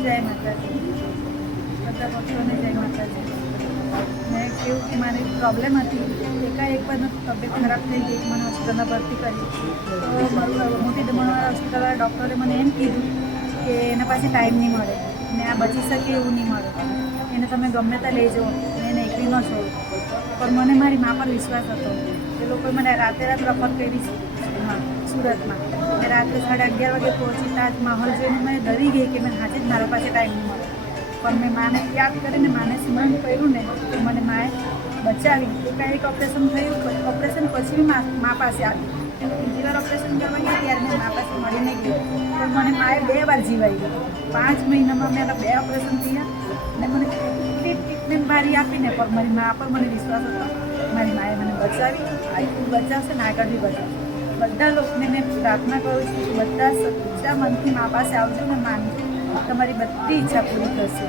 દોસ્તોને જય માતાજી. મેં કેવું કે મારી પ્રોબ્લેમ હતી. એકાએક પણ તબિયત ખરાબ થઈ ગઈ. મને હોસ્પિટલમાં ભરતી કરી. તો મારું મોટી દમણવાળા હોસ્પિટલવાળા ડૉક્ટરે મને એમ કીધું કે એના પાસે ટાઈમ નહીં મળે. ને આ બચી શકે એવું નહીં મળે. એને તમે ગમે ત્યાં લઈ જાઓ. એને એકલી ન છો પણ મને મારી મા પર વિશ્વાસ હતો. એ લોકોએ મને રાતે રાત રફત કરી છે. સુરતમાં. મેં રાત્રે સાડા અગિયાર વાગે પહોંચી તાજ માહોલ જોઈને મેં ડરી ગઈ કે મેં આજે જ મારા પાસે ટાઈમ નહીં મળે પણ મેં માને યાદ કરીને માને સ્મરણ કર્યું ને, તો મને માએ બચાવી. એકાએક ઓપરેશન થયું ઓપરેશન પછી બી મા પાસે આવી. બીજી વાર ઓપરેશન કરવા ગયા ત્યારે મેં મા પાસે મળીને ગયું. પણ મને માએ બે વાર જીવાઈ ગઈ. પાંચ મહિનામાં મેં બે ઓપરેશન થયા અને મને એટલી ટ્રીટમેન્ટ મારી આપીને પણ મારી મા પર મને વિશ્વાસ હતો. મારી માએ મને બચાવી, આ બચાવશે ને આગળ બી બચાવશે. બધા લોકોને મેં પ્રાર્થના કરું છું કે બધા સચ્ચા મનથી મા પાસે આવજો ને માનજો. તમારી બધી ઈચ્છા પૂરી થશે.